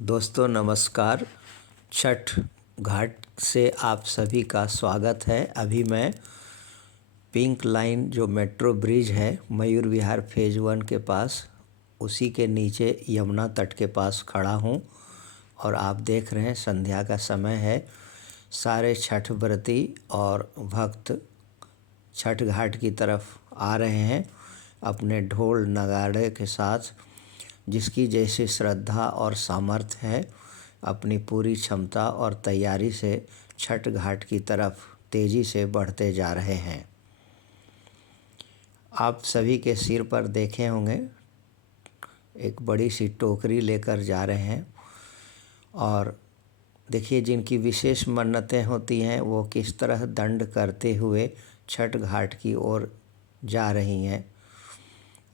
दोस्तों नमस्कार। छठ घाट से आप सभी का स्वागत है। अभी मैं पिंक लाइन जो मेट्रो ब्रिज है मयूर विहार फेज़ 1 के पास, उसी के नीचे यमुना तट के पास खड़ा हूँ और आप देख रहे हैं संध्या का समय है। सारे छठ व्रती और भक्त छठ घाट की तरफ आ रहे हैं अपने ढोल नगाड़े के साथ। जिसकी जैसी श्रद्धा और सामर्थ्य है, अपनी पूरी क्षमता और तैयारी से छठ घाट की तरफ तेज़ी से बढ़ते जा रहे हैं। आप सभी के सिर पर देखे होंगे एक बड़ी सी टोकरी लेकर जा रहे हैं और देखिए जिनकी विशेष मन्नतें होती हैं वो किस तरह दंड करते हुए छठ घाट की ओर जा रही हैं।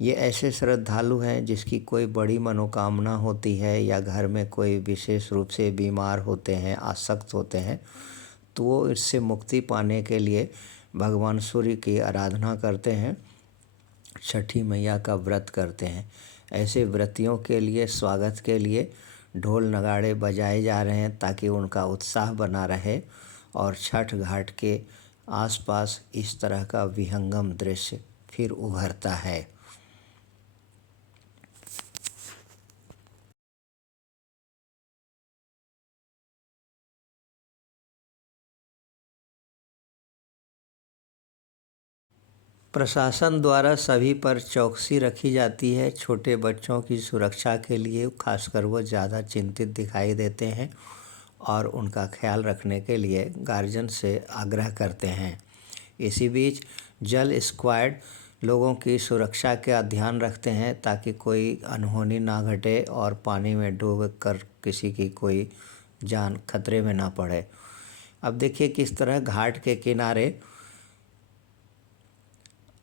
ये ऐसे श्रद्धालु हैं जिसकी कोई बड़ी मनोकामना होती है या घर में कोई विशेष रूप से बीमार होते हैं, आसक्त होते हैं, तो वो इससे मुक्ति पाने के लिए भगवान सूर्य की आराधना करते हैं, छठी मैया का व्रत करते हैं। ऐसे व्रतियों के लिए स्वागत के लिए ढोल नगाड़े बजाए जा रहे हैं ताकि उनका उत्साह बना रहे और छठ घाट के आसपास इस तरह का विहंगम दृश्य फिर उभरता है। प्रशासन द्वारा सभी पर चौकसी रखी जाती है। छोटे बच्चों की सुरक्षा के लिए खासकर वो ज़्यादा चिंतित दिखाई देते हैं और उनका ख्याल रखने के लिए गार्जियन से आग्रह करते हैं। इसी बीच जल स्क्वाड लोगों की सुरक्षा का ध्यान रखते हैं ताकि कोई अनहोनी ना घटे और पानी में डूब कर किसी की कोई जान खतरे में ना पड़े। अब देखिए किस तरह घाट के किनारे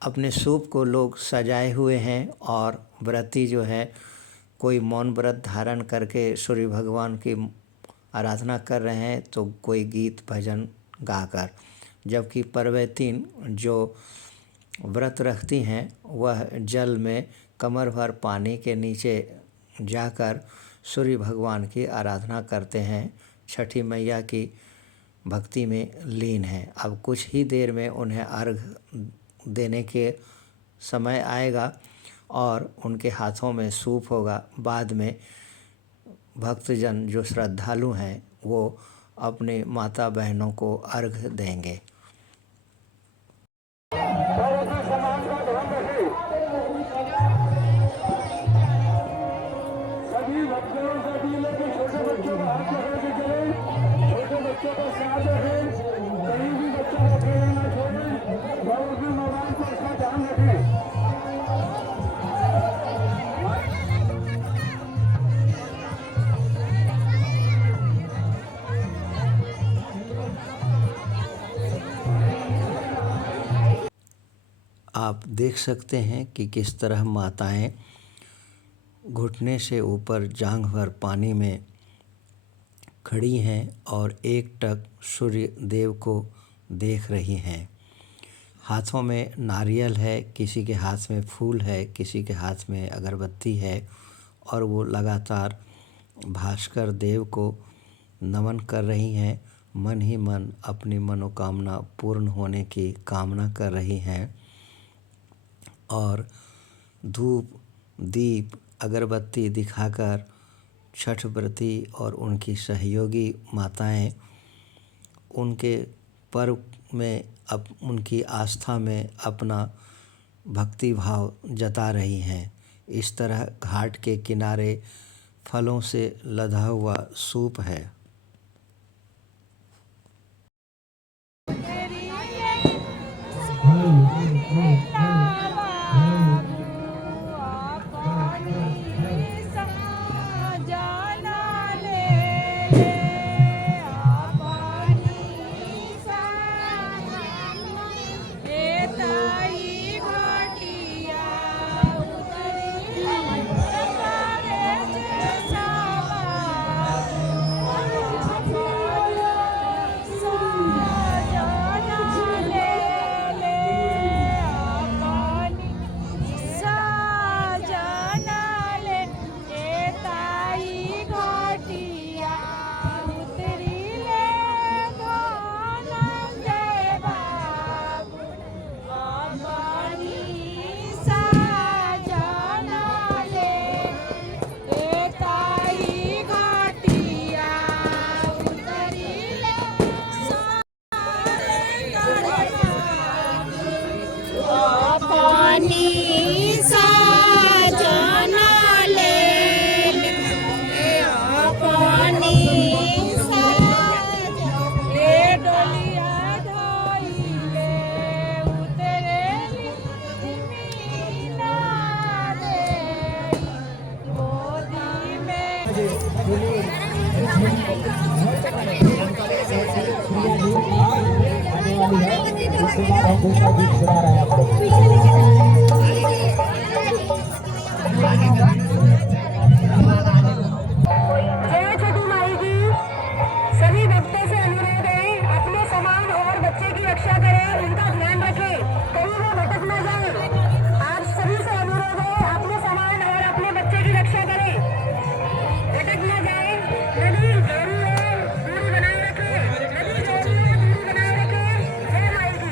अपने सूप को लोग सजाए हुए हैं और व्रती जो है कोई मौन व्रत धारण करके सूर्य भगवान की आराधना कर रहे हैं, तो कोई गीत भजन गाकर, जबकि परवैतीन जो व्रत रखती हैं वह जल में कमर भर पानी के नीचे जाकर सूर्य भगवान की आराधना करते हैं, छठी मैया की भक्ति में लीन है। अब कुछ ही देर में उन्हें अर्घ देने के समय आएगा और उनके हाथों में सूप होगा। बाद में भक्तजन जो श्रद्धालु हैं वो अपने माता बहनों को अर्घ देंगे। सभी भक्तों से अपील है कि छोटे बच्चों को हाथ पकड़ के चलें, छोटे बच्चों को साथ रखें, कहीं भी बच्चों को अकेले न छोड़ें, बहुत भी मैदान पर इसका ध्यान रखें। आप देख सकते हैं कि किस तरह माताएं घुटने से ऊपर जांघ भर पानी में खड़ी हैं और एकटक सूर्य देव को देख रही हैं। हाथों में नारियल है, किसी के हाथ में फूल है, किसी के हाथ में अगरबत्ती है और वो लगातार भास्कर देव को नमन कर रही हैं। मन ही मन अपनी मनोकामना पूर्ण होने की कामना कर रही हैं और धूप दीप अगरबत्ती दिखाकर छठ व्रती और उनकी सहयोगी माताएं उनके पर्व में उनकी आस्था में अपना भक्ति भाव जता रही हैं। इस तरह घाट के किनारे फलों से लदा हुआ सूप है। जय छठी माई की। सभी भक्तों से अनुरोध है, अपने सामान और बच्चे की रक्षा करें, उनका ध्यान रखें, कहीं वो भटक न जाए। आप सभी से अनुरोध है, अपने सामान और अपने बच्चे की रक्षा करें, भटक न जाए। नदी गहरी है, दूरी बनाए रखें। नदी गहरी है, दूरी बनाए रखें। जय माई की।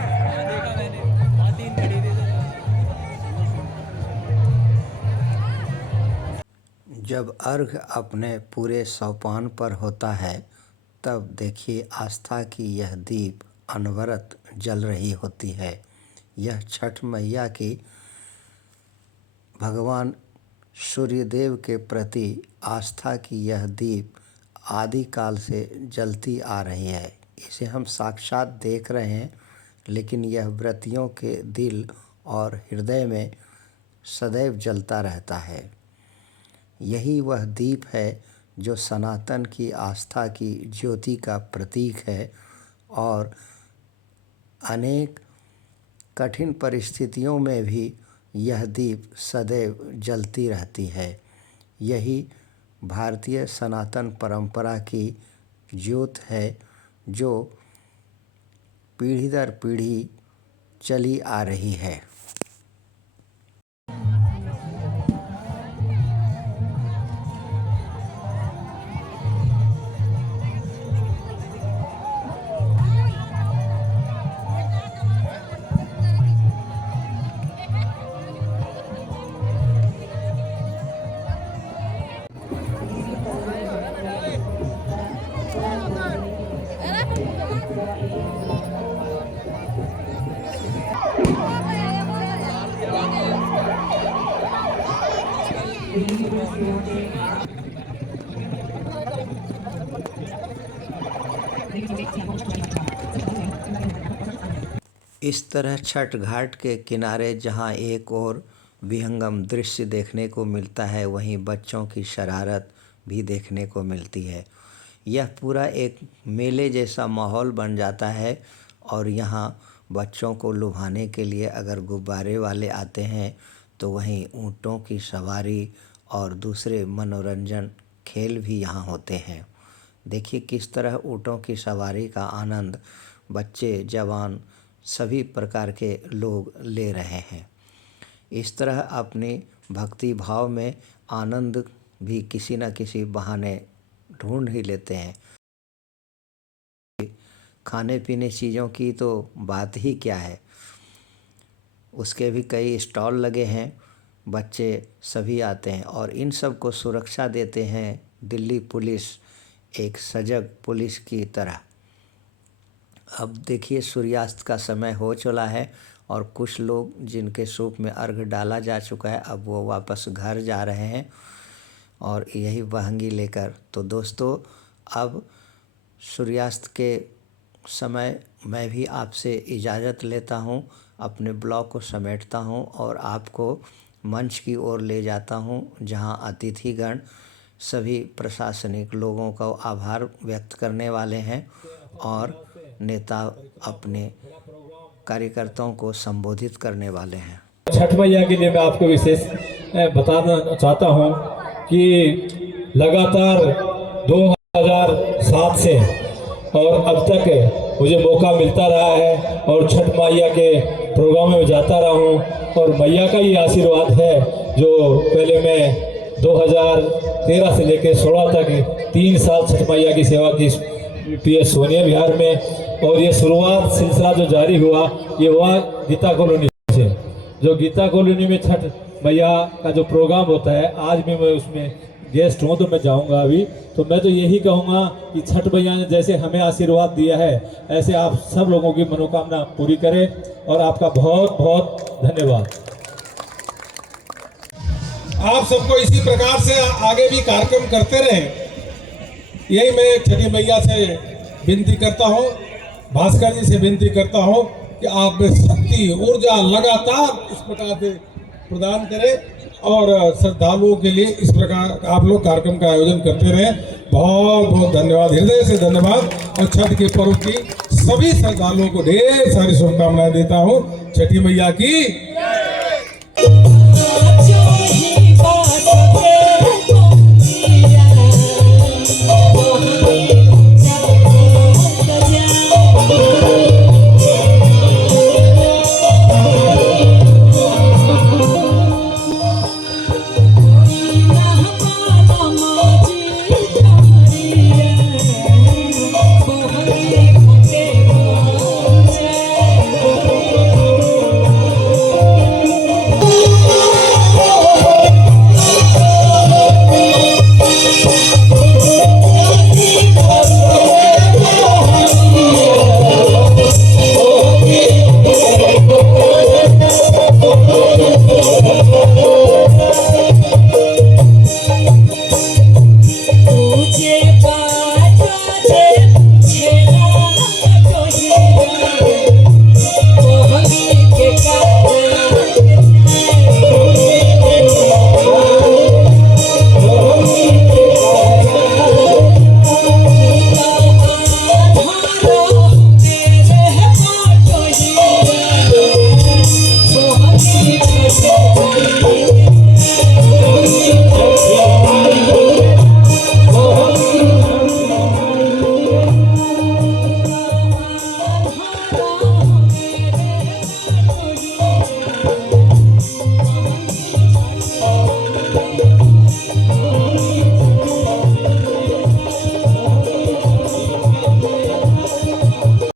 जब अर्घ अपने पूरे सोपान पर होता है तब देखिए आस्था की यह दीप अनवरत जल रही होती है। यह छठ मैया की भगवान सूर्यदेव के प्रति आस्था की यह दीप आदिकाल से जलती आ रही है। इसे हम साक्षात देख रहे हैं, लेकिन यह व्रतियों के दिल और हृदय में सदैव जलता रहता है। यही वह दीप है जो सनातन की आस्था की ज्योति का प्रतीक है और अनेक कठिन परिस्थितियों में भी यह दीप सदैव जलती रहती है। यही भारतीय सनातन परंपरा की ज्योत है जो पीढ़ी दर पीढ़ी चली आ रही है। इस तरह छठ घाट के किनारे जहाँ एक और विहंगम दृश्य देखने को मिलता है, वहीं बच्चों की शरारत भी देखने को मिलती है। यह पूरा एक मेले जैसा माहौल बन जाता है और यहाँ बच्चों को लुभाने के लिए अगर गुब्बारे वाले आते हैं तो वहीं ऊँटों की सवारी और दूसरे मनोरंजन खेल भी यहाँ होते हैं। देखिए किस तरह ऊँटों की सवारी का आनंद बच्चे, जवान सभी प्रकार के लोग ले रहे हैं। इस तरह अपनी भक्ति भाव में आनंद भी किसी न किसी बहाने ढूंढ ही लेते हैं। खाने पीने चीज़ों की तो बात ही क्या है, उसके भी कई स्टॉल लगे हैं। बच्चे सभी आते हैं और इन सब को सुरक्षा देते हैं दिल्ली पुलिस, एक सजग पुलिस की तरह। अब देखिए सूर्यास्त का समय हो चला है और कुछ लोग जिनके सूप में अर्घ डाला जा चुका है अब वो वापस घर जा रहे हैं और यही वहंगी लेकर। तो दोस्तों अब सूर्यास्त के समय मैं भी आपसे इजाज़त लेता हूँ, अपने ब्लॉग को समेटता हूँ और आपको मंच की ओर ले जाता हूँ जहाँ अतिथिगण सभी प्रशासनिक लोगों का आभार व्यक्त करने वाले हैं और नेता अपने कार्यकर्ताओं को संबोधित करने वाले हैं। छठ मैया के लिए मैं आपको विशेष बताना चाहता हूं कि लगातार 2007 से और अब तक मुझे मौका मिलता रहा है और छठ मैया के प्रोग्राम में जाता रहा हूं और मैया का ही आशीर्वाद है जो पहले मैं 2013 से लेकर 16 तक 3 साल छठ मैया की सेवा की PS सोनिया विहार में। और ये शुरुआत सिलसिला जो जारी हुआ ये हुआ गीता कॉलोनी से। जो गीता कॉलोनी में छठ मैया का जो प्रोग्राम होता है, आज भी मैं उसमें गेस्ट हूँ तो मैं जाऊँगा अभी। तो मैं तो यही कहूँगा कि छठ मैया ने जैसे हमें आशीर्वाद दिया है ऐसे आप सब लोगों की मनोकामना पूरी करें और आपका बहुत बहुत धन्यवाद। आप सबको इसी प्रकार से आगे भी कार्यक्रम करते रहें, यही मैं छठी मैया से विनती करता हूँ, भास्कर जी से विनती करता हूँ कि आप में शक्ति ऊर्जा लगातार इस प्रकार से प्रदान करें और श्रद्धालुओं के लिए इस प्रकार आप लोग कार्यक्रम का आयोजन करते रहे। बहुत बहुत धन्यवाद, हृदय से धन्यवाद। और छठ के पर्व की सभी श्रद्धालुओं को ढेर सारी शुभकामनाएं देता हूँ। छठी मैया की